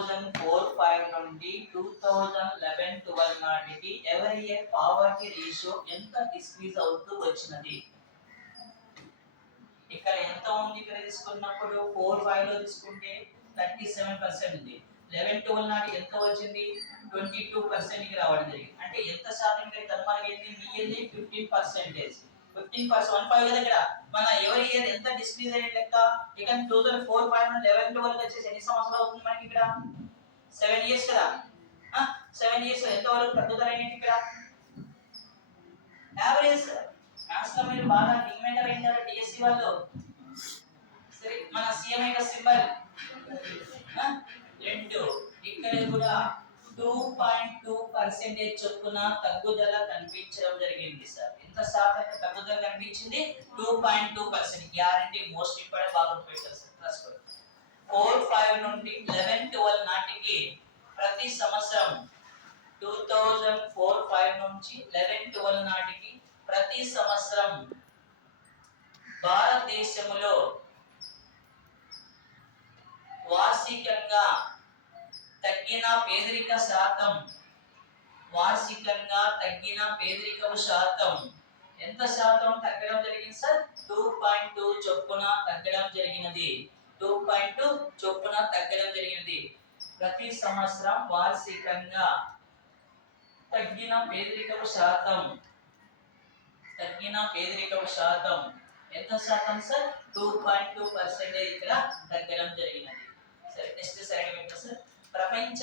2004-5 నుండి 2011-12 నాటికి ఎవరి ఇయర్ పావర్టీ రేషియో ఎంత డిక్రీజ్ అవుతూ వచ్చినది? ఇక్కడ ఎంత ఉంది? ఇక్కడ తీసుకున్నప్పుడు 4-5 లో తీసుకుంటే 37% ఉంది. 11-12 నాటి ఎంత వచ్చింది? 22% కి రావడం జరిగింది. అంటే ఎంత శాతం ఇక్కడ కనుమరుగైంది? నియర్లీ 15%. 15% 15 దగ్గర మన ఎవరి ఇయర్ ఎంత డిక్రీజ్ అయ్యే లెక్క? ఇక 2004-5 నుండి 11-12 వచ్చేసి ఎన్ని సంవత్సరాలు అవుతుంది మనకి ఇక్కడ? 7 ఇయర్స్ కదా. 7 ఇయర్స్ ఎంత వరకు తగ్గుదల అయింది ఇక్కడ? యావరేజ్ మ్యాథ్స్ మీరు బాగా డిమాండ్ అయ్యారు డిఎస్సి వాళ్ళు. సరే మన సిఎం యొక్క సింబల్ 2 ఇక్కడ కూడా 2.2% చొప్పున తగ్గుదల కనిపించడం జరిగింది సార్. ఎంత శాతం తగ్గుదల కనిపించింది? 2.2%. గ్యారెంటీ మోస్ట్ ఇంపార్టెంట్ బాగా పెట్టారు సార్. రాసుకోండి. 4-5 నుండి 11-12 నాటికి ప్రతి సంవత్సరం 2004-5 నుంచి 11-12 నాటికి ప్రతి సంవత్సరం భారతదేశంలో వార్షికంగా తగ్గిన పేదరిక శాతం ఎంత శాతం తగ్గడం జరిగింది సార్? 2.2 చొప్పున తగ్గడం జరిగినది. 2.2 చొప్పున తగ్గడం జరిగినది. ప్రతి సంవత్సరం వార్షికంగా తగ్గిన పేదరికపు శాతం ఎంత శాతం సార్? 2.2% ఇక్కడ తగ్గడం జరిగినది. సరే నెక్స్ట్ సరైన సార్. ప్రపంచ